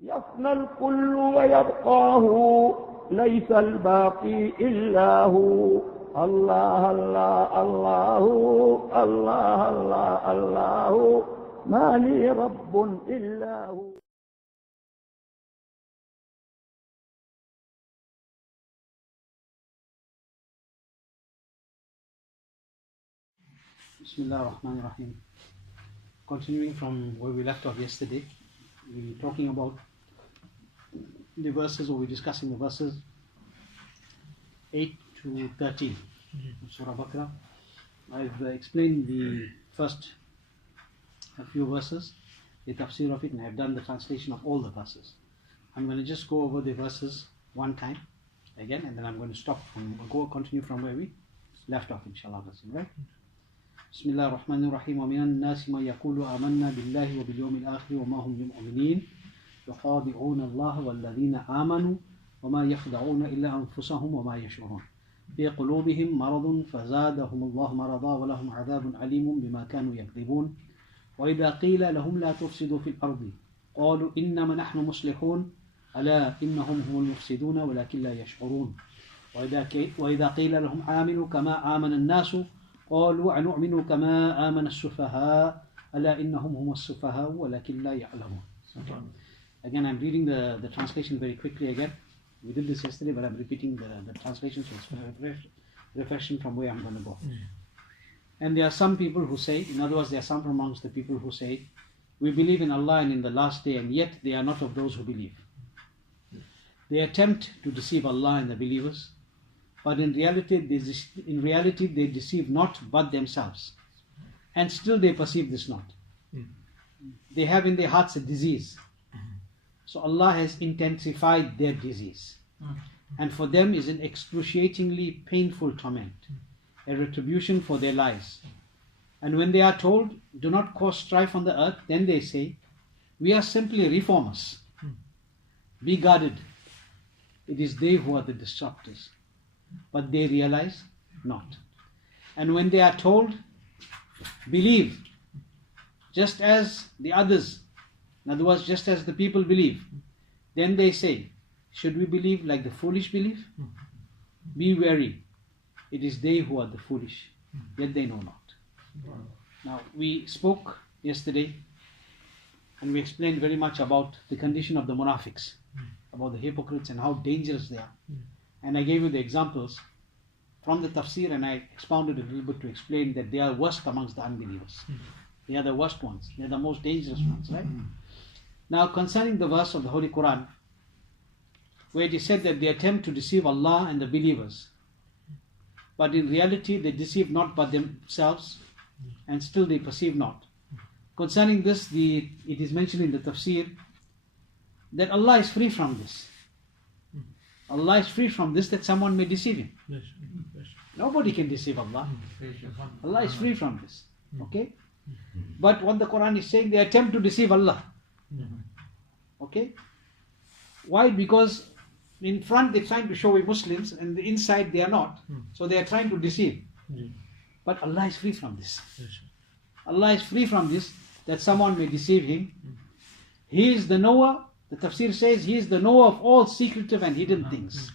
يفنى الكل ويبقاه ليس الباقي إلا هو الله الله الله الله الله الله ما لي رب إلا هو. Bismillah ar-Rahman ar-Rahim. Continuing from where we left off yesterday, we were talking about the verses, or we're discussing the verses 8 to 13 of Surah Al-Baqarah. I've explained the first few verses, the tafsir of it, and I've done the translation of all the verses. I'm going to just go over the verses one time again, and then I'm going to stop and continue from where we left off, inshallah. Right? بسم الله الرحمن الرحيم ومن الناس من يقول آمنا بالله وباليوم الآخر وما هم بمؤمنين يخادعون الله والذين آمنوا وما يخدعون إلا أنفسهم وما يشعرون في قلوبهم مرض فزادهم الله مرضا ولهم عذاب عليم بما كانوا يكذبون وإذا قيل لهم لا تفسدوا في الأرض قالوا إنما نحن مصلحون ألا إنهم هم المفسدون ولكن لا يشعرون وإذا قيل لهم آمنوا كما آمن الناس قالوا أنؤمن كما آمن السفهاء ألا إنهم هم السفهاء ولكن لا يعلمون. Again, I'm reading the translation very quickly again. We did this yesterday, but I'm repeating the translation, so it's refreshing from where I'm going to go. And there are some people who say, in other words, there are some amongst the people who say, we believe in Allah and in the last day, and yet they are not of those who believe. They attempt to deceive Allah and the believers, but in reality they deceive not but themselves, and still they perceive this not. They have in their hearts a disease, so Allah has intensified their disease, and for them is an excruciatingly painful torment, a retribution for their lies. And when they are told, do not cause strife on the earth, then they say, we are simply reformers. Be guarded, it is they who are the disruptors. But they realize not. And when they are told, believe, just as the others, in other words, just as the people believe, then they say, should we believe like the foolish believe? Be wary, it is they who are the foolish, yet they know not. Now, we spoke yesterday, and we explained very much about the condition of the munafiqs, about the hypocrites and how dangerous they are. And I gave you the examples from the tafsir, and I expounded a little bit to explain that they are worst amongst the unbelievers. They are the worst ones. They are the most dangerous ones, right? Now, concerning the verse of the Holy Quran, where it is said that they attempt to deceive Allah and the believers, but in reality they deceive not but themselves, and still they perceive not. Concerning this, it is mentioned in the tafsir that Allah is free from this. Allah is free from this, that someone may deceive him. Nobody can deceive Allah. Allah is free from this. Okay? But what the Quran is saying, they attempt to deceive Allah. Okay? Why? Because in front they're trying to show we Muslims, and the inside they are not. So they are trying to deceive. But Allah is free from this. Allah is free from this, that someone may deceive him. He is the knower. The tafsir says he is the knower of all secretive and hidden things.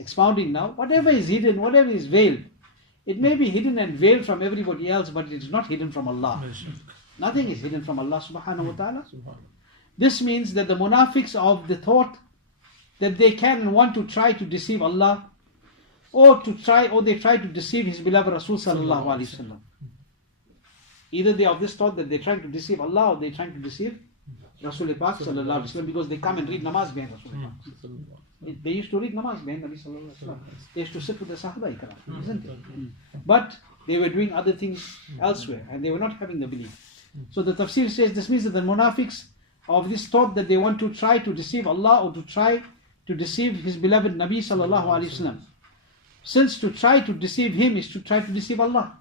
Expounding now, whatever is hidden, whatever is veiled, it may be hidden and veiled from everybody else, but it is not hidden from Allah. Nothing is hidden from Allah subhanahu wa ta'ala. This means that the munafiqs are of the thought that they can and want to try to deceive Allah, or they try to deceive His beloved Rasul sallallahu alaihi wasallam. Either they are of this thought that they're trying to deceive Allah, or they're trying to deceive Rasul Pak sallallahu alaihi wasallam, because they come and read namaz behind Rasul Pak. They used to read namaz behind Nabi sallallahu alaihi wasallam. They used to sit with the Sahaba ikram, isn't it? But they were doing other things elsewhere, and they were not having the belief. So the tafsir says this means that the munafiqs of this thought that they want to try to deceive Allah, or to try to deceive His beloved Nabi sallallahu alaihi wasallam. Since to try to deceive him is to try to deceive Allah.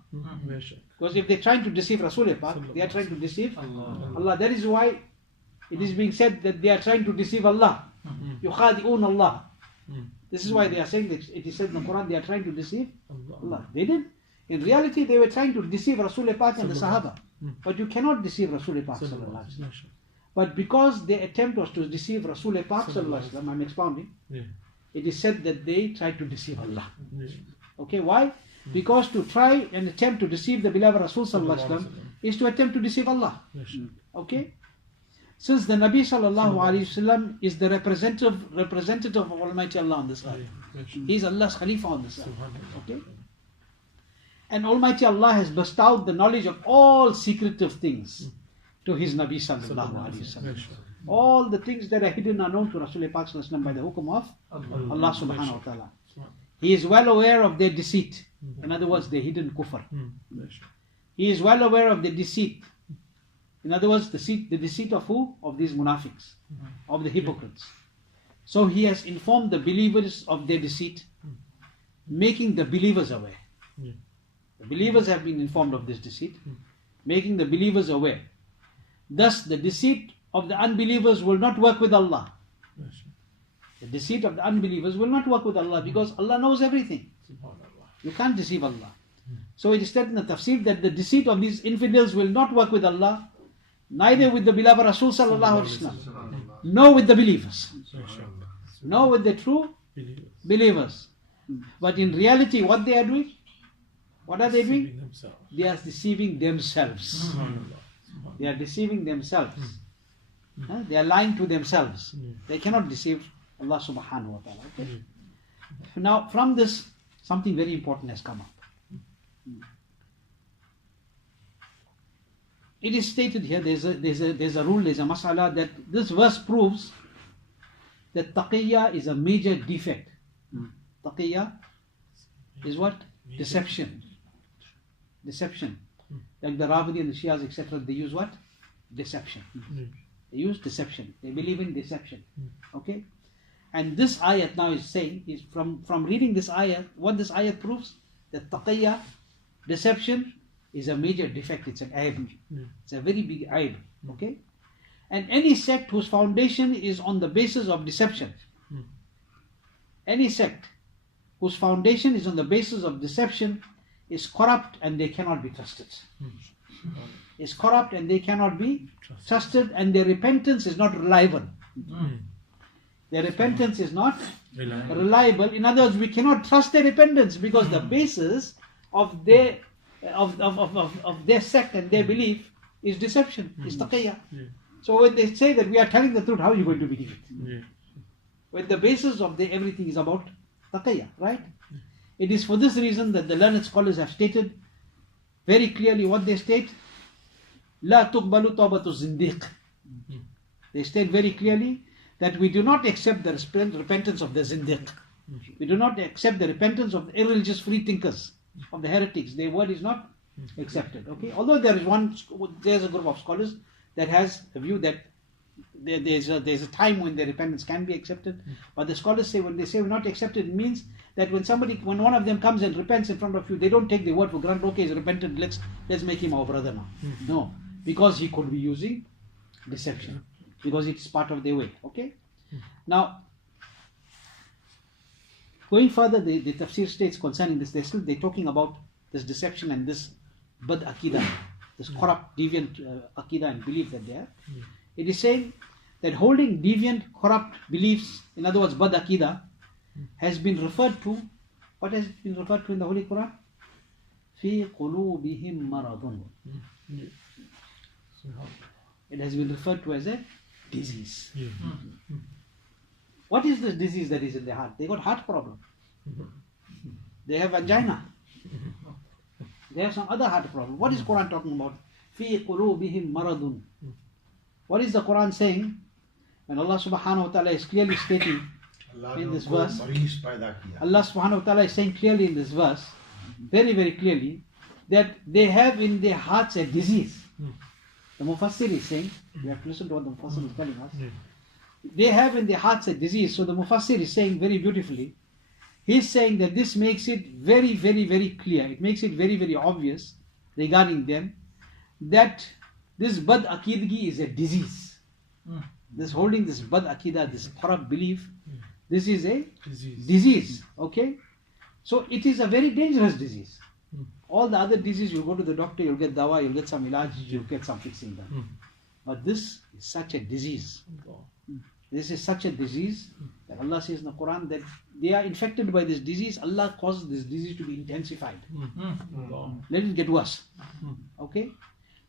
Because if they're trying to deceive Rasul Pak, they are trying to deceive Allah. That is why it is being said that they are trying to deceive Allah. Yukhadi'un Allah. This is why they are saying that it is said in the Quran they are trying to deceive Allah. They did. In reality, they were trying to deceive Rasul Pak and the Sahaba. But you cannot deceive Rasul Pak. But because their attempt was to deceive Rasul Pak Sallallahu Alaihi Wasallam, I'm expounding, it is said that they tried to deceive Allah. Okay, why? Because to try and attempt to deceive the beloved Rasul Sallallahu Alaihi Wasallam is to attempt to deceive Allah. Okay? Since the Nabi Sallallahu Alaihi Wasallam is the representative of Almighty Allah on this earth. He is Allah's Khalifa on this earth. Okay? And Almighty Allah has bestowed the knowledge of all secretive things to His Nabi Sallallahu Alaihi Wasallam. All the things that are hidden are known to Rasul Pak Sallallahu Alaihi Wasallam by the hukum of Allah Subhanahu Wa Ta'ala. He is well aware of their deceit. In other words, their hidden kufr. He is well aware of their deceit. In other words, the deceit of who? Of these munafiqs, of the hypocrites. So He has informed the believers of their deceit, making the believers aware. The believers have been informed of this deceit, making the believers aware. Thus, the deceit of the unbelievers will not work with Allah. The deceit of the unbelievers will not work with Allah because Allah knows everything. You can't deceive Allah. So it is said in the Tafseer that the deceit of these infidels will not work with Allah, neither with the beloved Rasul Sallallahu Alaihi Wasallam, nor with the believers, nor with the true believers. But in reality, what they are doing? What are they doing? They are deceiving themselves. They are deceiving themselves. They are lying to themselves. They cannot deceive Allah Subhanahu Wa Ta'ala. Okay? Now, from this, something very important has come up. It is stated here, there's a rule, there's a mas'ala that this verse proves that taqiyya is a major defect. Taqiyya is what? Deception. Deception. Like the Ravidi and the Shias, etc., they use what? Deception. They use deception. They believe in deception. Okay? And this ayat now is saying, is from reading this ayat, what this ayat proves? That taqiyya, deception, is a major defect. It's an aib. It's a very big aib. Okay? And any sect whose foundation is on the basis of deception, any sect whose foundation is on the basis of deception is corrupt and they cannot be trusted. Is corrupt and they cannot be trusted, and their repentance is not reliable. Their repentance is not reliable. In other words, we cannot trust their repentance because the basis of their sect and their belief is deception, is taqiyya. So when they say that we are telling the truth, how are you going to believe it? When the basis of everything is about taqiyya, right? It is for this reason that the learned scholars have stated very clearly what they state. La tuqbalu tawbatu zindiq. They state very clearly that we do not accept the repentance of the zindiq. We do not accept the repentance of the irreligious free thinkers, of the heretics. Their word is not accepted. Okay, although there's a group of scholars that has a view that there's a time when their repentance can be accepted, but the scholars say when they say we're not accepted, it means that when one of them comes and repents in front of you, they don't take the word for granted. Okay, he's repented. Let's make him our brother now. No, because he could be using deception, because it's part of their way. Okay. Now, going further, the Tafseer states concerning this, they're talking about this deception and this bad aqidah, this corrupt, deviant aqidah and belief that they have. It is saying that holding deviant, corrupt beliefs, in other words, bad aqidah, has been referred to. What has been referred to in the Holy Quran? Fi qulubihim maradun. It has been referred to as a disease. What is this disease that is in their heart? They got heart problem. They have angina. They have some other heart problem. What is Quran talking about? Fi qulubihim maradun. What is the Quran saying? And Allah subhanahu wa ta'ala is clearly stating in this verse. Allah subhanahu wa ta'ala is saying clearly in this verse, very, very clearly, that they have in their hearts a disease. The Mufassir is saying, we have to listen to what the Mufassir is telling us. They have in their hearts a disease. So the Mufassir is saying very beautifully, he's saying that this makes it very, very, very clear. It makes it very, very obvious regarding them that this bad aqidgi is a disease. This holding this bad aqidah, this corrupt belief, this is a disease. Okay? So it is a very dangerous disease. All the other disease, you go to the doctor, you'll get dawa, you'll get some ilaj, you'll get some fixing done. But this is such a disease. This is such a disease that Allah says in the Quran that they are infected by this disease. Allah causes this disease to be intensified. Let it get worse. Okay?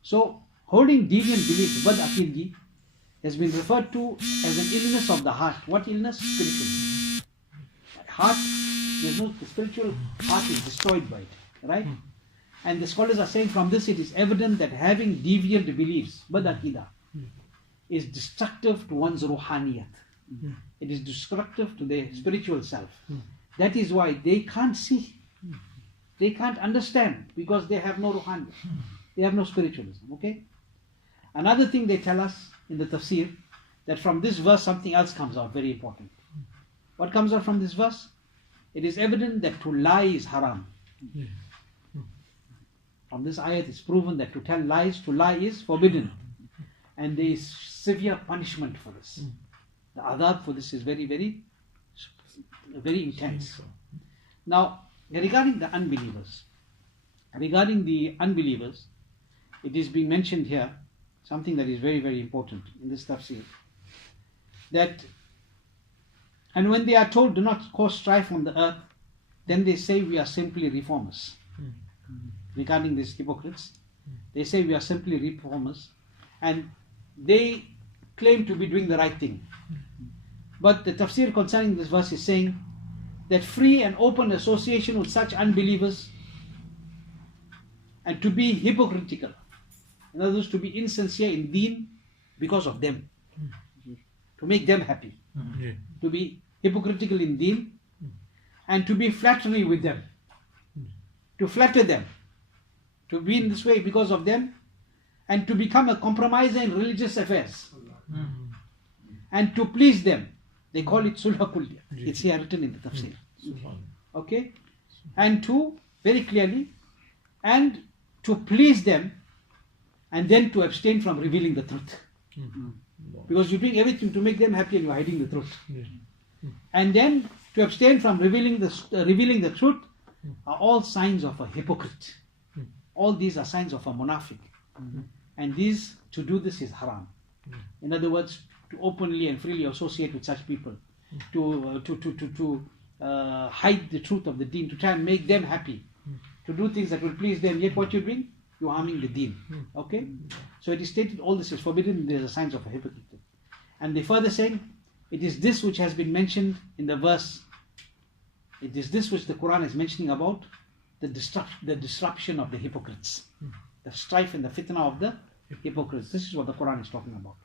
So, holding deviant belief, bad aqidi, has been referred to as an illness of the heart. What illness? Spiritual. Heart, the spiritual heart is destroyed by it. Right? And the scholars are saying from this it is evident that having deviant beliefs, bad aqidah, is destructive to one's ruhaniyat. It is destructive to their spiritual self. That is why they can't see. They can't understand because they have no ruhaniyat. They have no spiritualism. Okay? Another thing they tell us in the tafsir, that from this verse something else comes out, very important. What comes out from this verse? It is evident that to lie is haram. From this ayat it's proven that to tell lies, to lie is forbidden. And there is severe punishment for this. The adab for this is very, very, very intense. Now, regarding the unbelievers, it is being mentioned here, something that is very, very important in this tafsir, that, and when they are told do not cause strife on the earth, then they say we are simply reformers. Regarding these hypocrites, they say we are simply reformers, and they claim to be doing the right thing. But the tafsir concerning this verse is saying that free and open association with such unbelievers and to be hypocritical, in other words, to be insincere in deen because of them, to make them happy, to be hypocritical in deen and to be flattery with them, to flatter them, to be in this way because of them, and to become a compromiser in religious affairs, and to please them. They call it sulha kulliya. It's here written in the tafsir. Okay? And to, very clearly, and to please them, and then to abstain from revealing the truth. Because you're doing everything to make them happy and you're hiding the truth. And then to abstain from revealing the truth are all signs of a hypocrite. All these are signs of a munafiq. And these, to do this is haram. In other words, to openly and freely associate with such people, to hide the truth of the deen, to try and make them happy, to do things that will please them, yet what you're doing? You're harming the deen. Okay? So it is stated all this is forbidden, there's a signs of a hypocrite. And they further saying, it is this which has been mentioned in the verse, it is this which the Quran is mentioning about, the disruption of the hypocrites, the strife and the fitna of the hypocrites. This is what the Quran is talking about.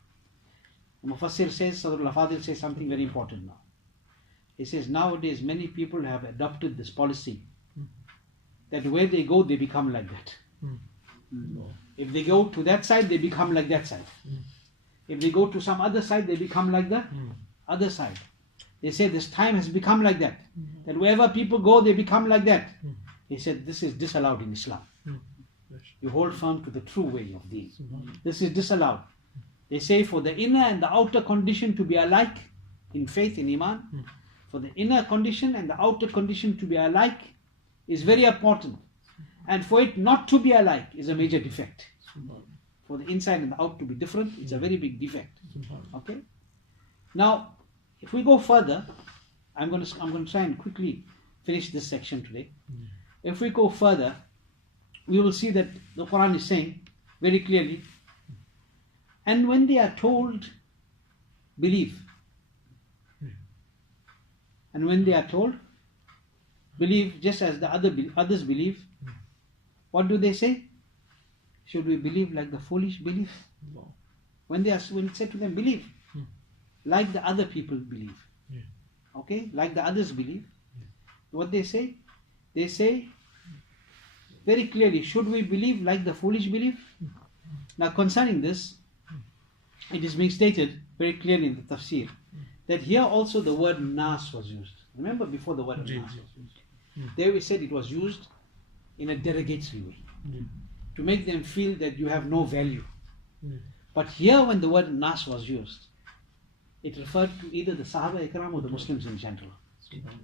The Mufassir says, Sadr al-Fadil says something very important now. He says, nowadays many people have adopted this policy that where they go, they become like that. If they go to that side, they become like that side. If they go to some other side, they become like the other side. They say this time has become like that. That wherever people go, they become like that. He said, this is disallowed in Islam. You hold firm to the true way of deen. This is disallowed. They say for the inner and the outer condition to be alike in faith, in iman, for the inner condition and the outer condition to be alike is very important. And for it not to be alike is a major defect. For the inside and the out to be different, it's a very big defect. Okay? Now, if we go further, I'm going to try and quickly finish this section today. If we go further, we will see that the Quran is saying very clearly, and when they are told, believe. And when they are told, believe just as the others believe, what do they say? Should we believe like the foolish believe? When it said to them, believe, like the other people believe. Okay? Like the others believe. What they say? They say very clearly, should we believe like the foolish believe? Now concerning this, it is being stated very clearly in the tafsir that here also the word nas was used. Remember before the word nas was used. There we said it was used in a derogatory way. To make them feel that you have no value. But here when the word nas was used, it referred to either the Sahaba Ikram or the Muslims in general.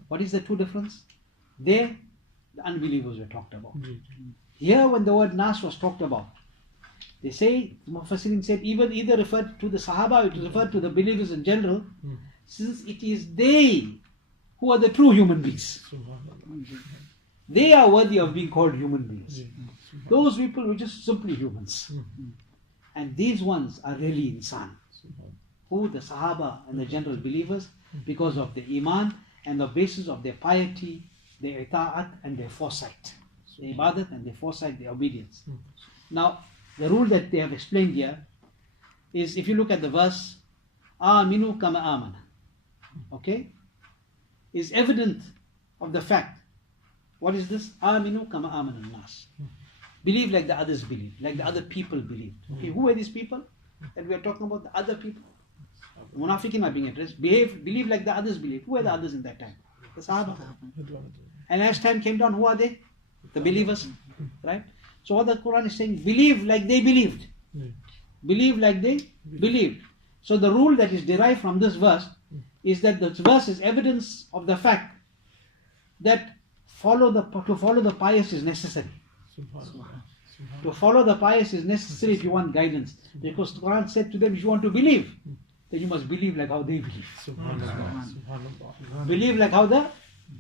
What is the two difference? There, the unbelievers were talked about. Here when the word nas was talked about, They say, Mufassirin said, even either referred to the Sahaba or it referred to the believers in general, since it is they who are the true human beings. They are worthy of being called human beings. Those people were just simply humans. And these ones are really insan. Who? The Sahaba and the general believers, because of the Iman and the basis of their piety, their ita'at and their foresight. Their ibadat and their foresight, their obedience. Now, the rule that they have explained here is, if you look at the verse, Aminu kama amana, okay, is evident of the fact. What is this? Aminu kama amana nas. Believe like the others believe, like the other people believed. Okay, who are these people that we are talking about? The other people. The Munafiqin are being addressed. Believe like the others believe. Who are the others in that time? The Sahaba. And as time came down, who are they? The believers. Right? So what the Quran is saying, believe like they believed. Believe like they believed. So the rule that is derived from this verse is that this verse is evidence of the fact that to follow the pious is necessary. To follow the pious is necessary if you want guidance. Because the Quran said to them, if you want to believe, then you must believe like how they believe. Believe like how the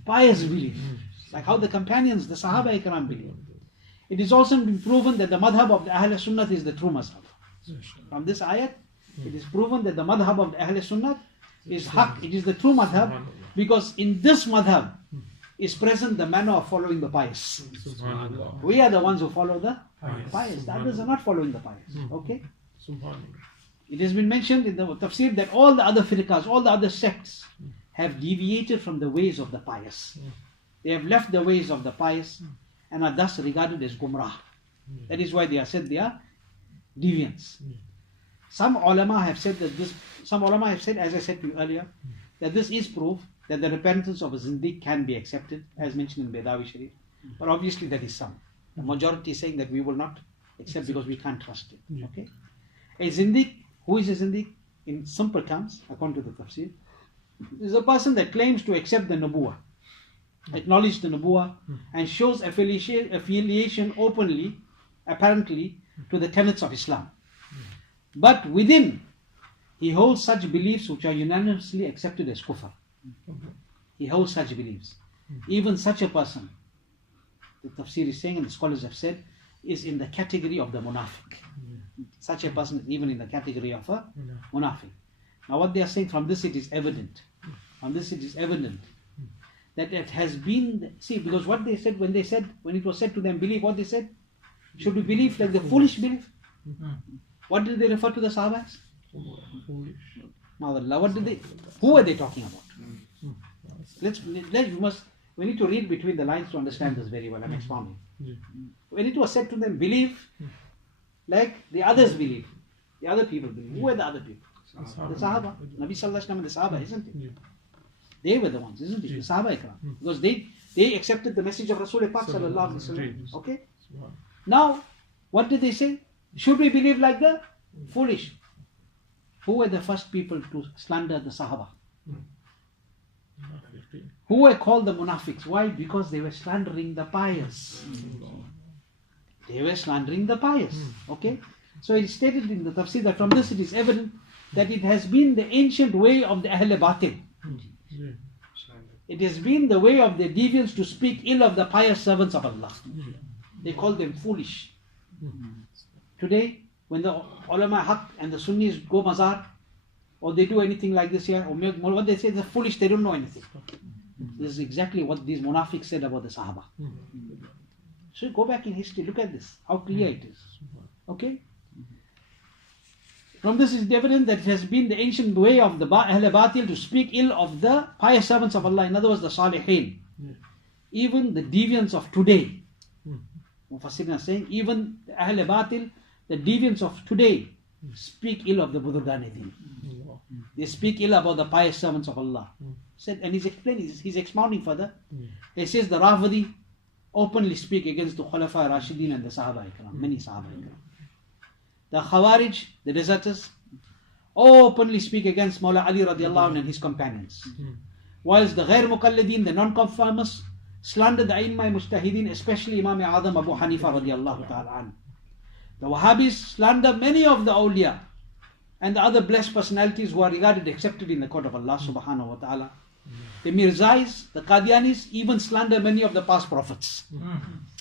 pious believe. Like how the companions, the Sahaba Ikram believe. It is also been proven that the madhab of the Ahl Sunnah is the true madhab. From this ayat, it is proven that the madhab of the Ahl Sunnah is haq, it is the true madhab, because in this madhab is present the manner of following the pious. We are the ones who follow the pious. The others are not following the pious. Okay? It has been mentioned in the Tafseer that all the other firqas, all the other sects have deviated from the ways of the pious. They have left the ways of the pious and are thus regarded as gumrah. That is why they are said they are deviants. Some ulama have said that as I said to you earlier, that this is proof that the repentance of a zindiq can be accepted, as mentioned in Bedawi Sharif. But obviously that is some. The majority is saying that we will not accept because we can't trust it. Okay? A zindiq, who is a zindiq? In simple terms, according to the tafsir, is a person that claims to accept the nubuwah, acknowledge the nubuwwah, and shows affiliation openly, apparently, to the tenets of Islam. But within, he holds such beliefs which are unanimously accepted as kufr. He holds such beliefs. Even such a person, the tafsir is saying, and the scholars have said, is in the category of the munafiq. Such a person is even in the category of a munafiq. Now what they are saying, from this it is evident. From this it is evident that it has been, see, because what they said, when it was said to them, believe, what they said? Should we believe like the foolish believe? What did they refer to the Sahaba as? Who were they talking about? We need to read between the lines to understand this very well. I'm expounding. When it was said to them, believe like the others believe, the other people believe. Who were the other people? The Sahaba. Nabi Sallallahu Alaihi Wasallam and the Sahaba, isn't it? They were the ones, isn't it? The Sahaba Ikram. Because they accepted the message of Rasul Pak Sallallahu Alaihi Wasallam. Okay? Now, what did they say? Should we believe like the foolish? Who were the first people to slander the Sahaba? Who were called the munafiqs? Why? Because they were slandering the pious. They were slandering the pious. Okay? So it is stated in the tafsir that from this it is evident that it has been the ancient way of the Ahl Batil. It has been the way of the deviants to speak ill of the pious servants of Allah. They call them foolish. Today, when the ulama haq and the Sunnis go mazar, or they do anything like this here, or what they say, they're foolish, they don't know anything. This is exactly what these munafiqs said about the Sahaba. So go back in history, look at this, how clear it is. Okay? From this is evident that it has been the ancient way of the Ahl Batil to speak ill of the pious servants of Allah. In other words, the Salihin. Even the deviants of today. Mufassirin are saying, even the Ahl Batil, the deviants of today, speak ill of the Budurgan-e-Din. They speak ill about the pious servants of Allah. Said, and he's explaining, he's expounding further. He says the Rafidi openly speak against the Khalifa Rashidin and the Sahaba Ikram, many Sahaba Ikram. The Khawarij, the deserters, openly speak against Mawla Ali radiallahu anh and his companions. Whilst the Ghair Muqalladin, the non-conformists, slander the A'immah Mujtahidin, especially Imam Azam Abu Hanifa radiallahu ta'ala anh. The Wahhabis slander many of the awliya and the other blessed personalities who are regarded accepted in the court of Allah subhanahu wa ta'ala. The Mirzais, the Qadianis even slander many of the past prophets.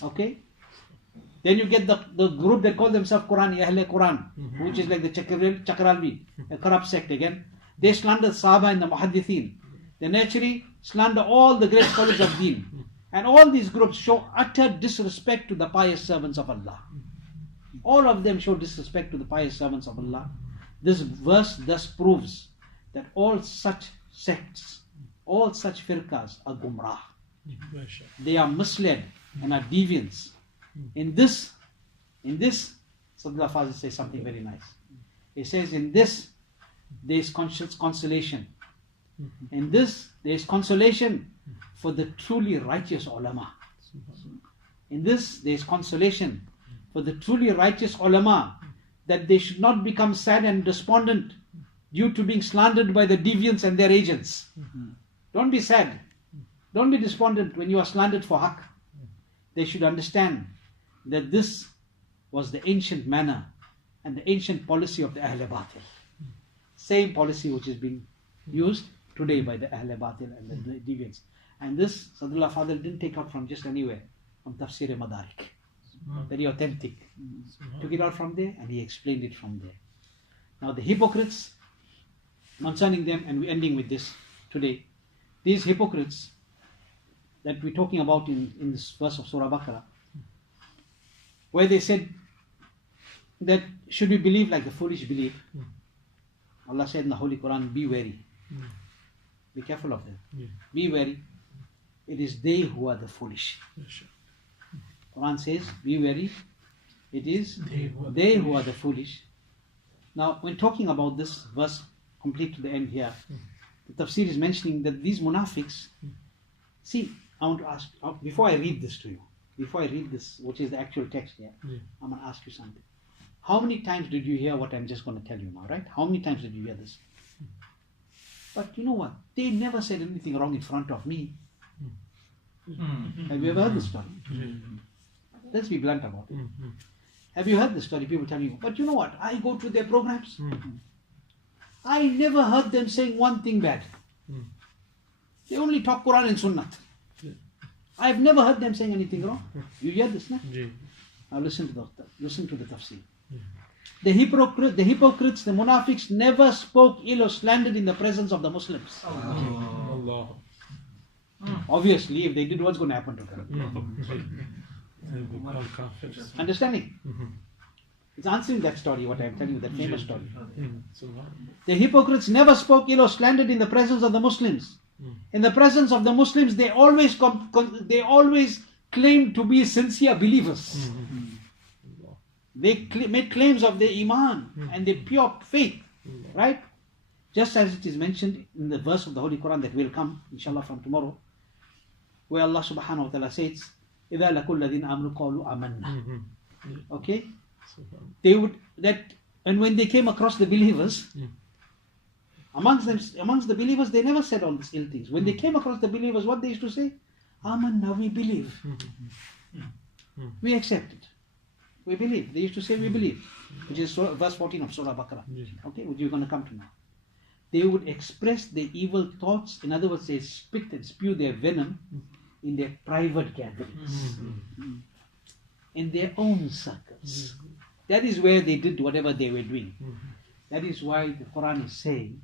Okay? Then you get the group that call themselves Qurani, Ahle Quran, which is like the Chakralvi, a corrupt sect again. They slander Sahaba and the Muhaddithin. They naturally slander all the great scholars of Deen. And all these groups show utter disrespect to the pious servants of Allah. All of them show disrespect to the pious servants of Allah. This verse thus proves that all such sects, all such firqas are gumrah. They are misled and are deviants. In this, Sadullah Fazil says something very nice. He says, in this, there is consolation. In this, there is consolation for the truly righteous ulama. In this, there is consolation for the truly righteous ulama, that they should not become sad and despondent due to being slandered by the deviants and their agents. Don't be sad. Don't be despondent when you are slandered for haqq. They should understand that this was the ancient manner and the ancient policy of the Ahle Batil. Same policy which is being used today by the Ahle Batil and the deviants. And this, Sadullah Fadil didn't take out from just anywhere, from Tafseer Madarik. Very authentic. Took it out from there and he explained it from there. Now the hypocrites, concerning them, and we're ending with this today. These hypocrites that we're talking about in this verse of Surah Al-Baqarah, where they said that should we believe like the foolish believe? Allah said in the Holy Quran, be wary. Be careful of them. Be wary. It is they who are the foolish. Quran says, be wary. It is they who are the foolish. Now, when talking about this verse, complete to the end here, the Tafseer is mentioning that these munafiqs, see, I want to ask, before I read this to you, before I read this, which is the actual text here, I'm going to ask you something. How many times did you hear what I'm just going to tell you now, right? How many times did you hear this? But you know what? They never said anything wrong in front of me. Have you ever heard this story? Let's be blunt about it. Have you heard this story? People tell you, but you know what? I go to their programs. I never heard them saying one thing bad. They only talk Quran and Sunnah. I've never heard them saying anything wrong. You hear this, no? Now listen to the tafsir. The hypocrites, the munafiqs never spoke ill or slandered in the presence of the Muslims. Obviously, if they did, what's going to happen to them? Understanding? It's answering that story, what I'm telling you, that famous story. The hypocrites never spoke ill or slandered in the presence of the Muslims. In the presence of the Muslims, they always claimed to be sincere believers. They made claims of their iman and their pure faith, right? Just as it is mentioned in the verse of the Holy Quran that will come, inshallah, from tomorrow, where Allah subhanahu wa ta'ala says, إِذَا لَكُلَّ الَّذِينَ آمَنُوا قَالُوا آمَنَّا. Okay? They would, and when they came across the believers, amongst the believers, they never said all these ill things. When they came across the believers, what they used to say? Amanna, we believe. We accept it. We believe. They used to say we believe, which is verse 14 of Surah Al-Baqarah. Okay, which you're going to come to now. They would express their evil thoughts. In other words, they spit and spew their venom in their private gatherings, in their own circles. That is where they did whatever they were doing. That is why the Quran is saying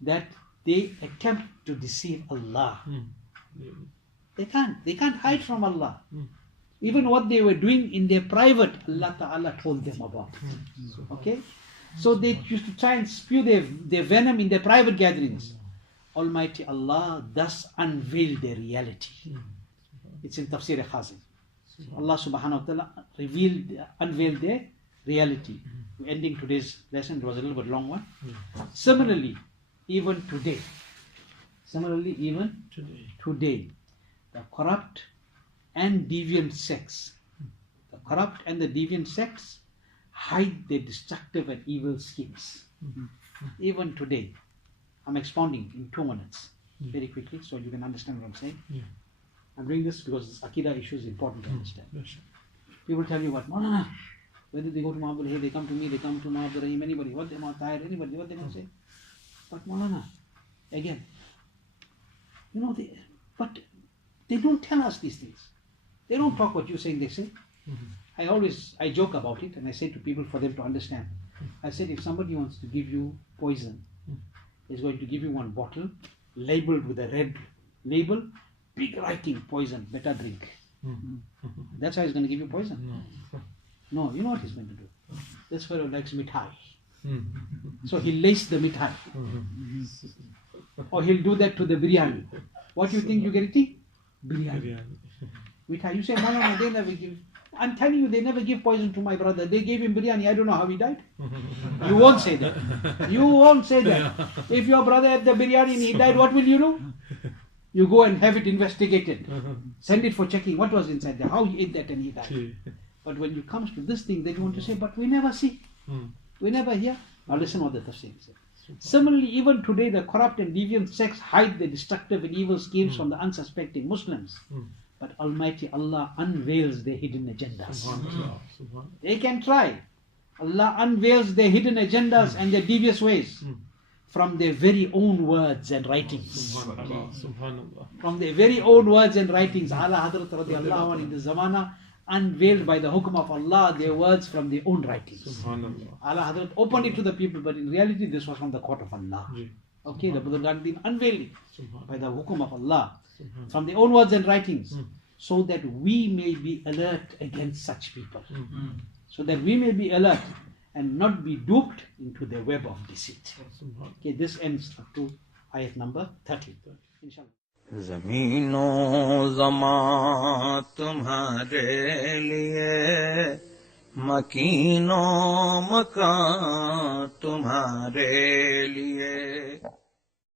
that they attempt to deceive Allah. They can't hide from Allah. Even what they were doing in their private, Allah Ta'ala told them about it. Okay? So they used to try and spew their venom in their private gatherings. Almighty Allah thus unveiled their reality. It's in Tafseer Cassim. Allah Subhanahu wa Ta'ala unveiled their reality. We're ending today's lesson. It was a little bit long one. Similarly, even today, the corrupt and deviant sects, hide their destructive and evil schemes. Even today, I'm expounding in 2 minutes, very quickly, so you can understand what I'm saying. I'm doing this because this Aqidah issue is important to understand. People tell you what, no, Whether they go to Mahabul Hay, they come to me, they come to Mahabul Rahim, anybody, what they want, tired, anybody, what they going to say? But Maulana, again, but they don't tell us these things. They don't talk what you're saying, they say. I joke about it and I say to people for them to understand. I said, if somebody wants to give you poison, he's going to give you one bottle, labeled with a red label, big writing, poison, better drink. That's how he's going to give you poison. No, you know what he's going to do? This fellow likes mithai. So he'll lace the mithai. Or he'll do that to the biryani. What do you think you get eating? Biryani. Mithai. You say, no, they never give. I'm telling you, they never give poison to my brother. They gave him biryani. I don't know how he died. You won't say that. You won't say that. If your brother had the biryani and he died, what will you do? You go and have it investigated. Send it for checking. What was inside there? How he ate that and he died. But when it comes to this thing, they want to say, but we never see. We never hear. Now listen what the Tafseer said. Similarly, even today, the corrupt and deviant sects hide the destructive and evil schemes from the unsuspecting Muslims. But Almighty Allah unveils their hidden agendas. They can try. Allah unveils their hidden agendas and their devious ways from their very own words and writings. From their very own words and writings. Ala Hazrat radiallahu anhu in the Zamana unveiled by the hukum of Allah their words from their own writings. Allah Hazrat opened it to the people, but in reality this was from the court of Allah. Okay, the Buddha unveiled it by the hukum of Allah from their own words and writings, so that we may be alert against such people. So that we may be alert and not be duped into the web of deceit. Okay, this ends up to ayat number 30. Inshallah. ज़मीनो ज़मां तुम्हारे लिए, मकीनो मकान तुम्हारे लिए।